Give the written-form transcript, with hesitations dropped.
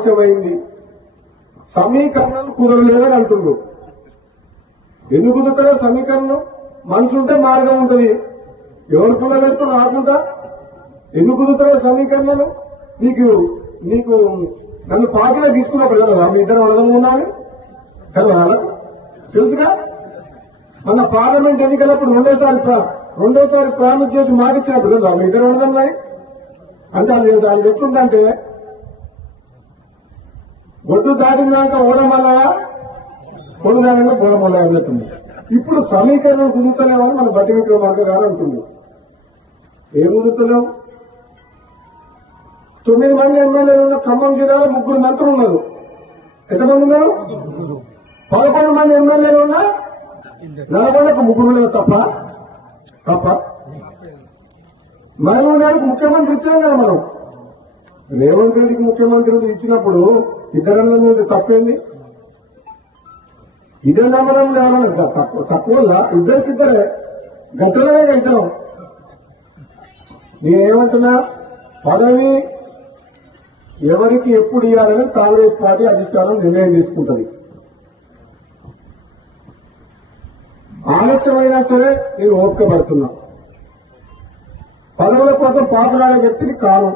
ఆలస్యమైంది, సమీకరణాలు కుదరలేదని అంటున్నారు. ఎందుకు కుదురుతారో సమీకరణం? మనసుంటే మార్గం ఉంటుంది. ఎవరు కుదరలేదు రాకుండా ఎందుకు కుదురుతారో సమీకరణలు? నీకు నీకు నన్ను పార్టీలో తీసుకున్నప్పుడు కదా మీ ఇద్దరు అర్థం ఉండాలి కదా, తెలుసుగా. మన పార్లమెంట్ ఎన్నికలప్పుడు రెండోసారి ప్రామిస్ చేసి మాటిచ్చినప్పుడు కదా మీ ఇద్దరు అర్థంలాయి అంటే అది ఎట్లుందంటే ఒడ్డు దాటినాక ఓడమల్ల కొడుదానంగా బోడమల్ల అన్నట్టుంది. ఇప్పుడు సమీకరణం కుదురుతలేమని మన బట్టి విక్రమార్క గారు అంటుంది. ఏం కుదురుతలేవు? 9 మంది ఎమ్మెల్యేలు ఉన్న ఖమ్మం జిల్లాలో 3 మంత్రులు ఉన్నారు. ఎంతమంది ఉన్నారు? 11 మంది ఎమ్మెల్యేలు ఉన్నా నల్గొండకు 3 ఉన్నారు తప్ప మహబూబ్నగర్కు ముఖ్యమంత్రి ఇచ్చినాం కదా మనం. రేవంత్ రెడ్డికి ముఖ్యమంత్రి ఇచ్చినప్పుడు ఇద్దరన్న మీద తప్పేంది? ఇదే నమ్మడం లేవన్నా తక్కువ ఇద్దరికిద్దరే గట్టలనే ఇద్దరం. నేనేమంటున్నా, పదవి ఎవరికి ఎప్పుడు ఇవ్వాలని కాంగ్రెస్ పార్టీ అధిష్టానం నిర్ణయం తీసుకుంటుంది. ఆలస్యమైనా సరే నేను ఓపిక పడుతున్నా. పదవుల కోసం పాకులాడే వ్యక్తిని కాను.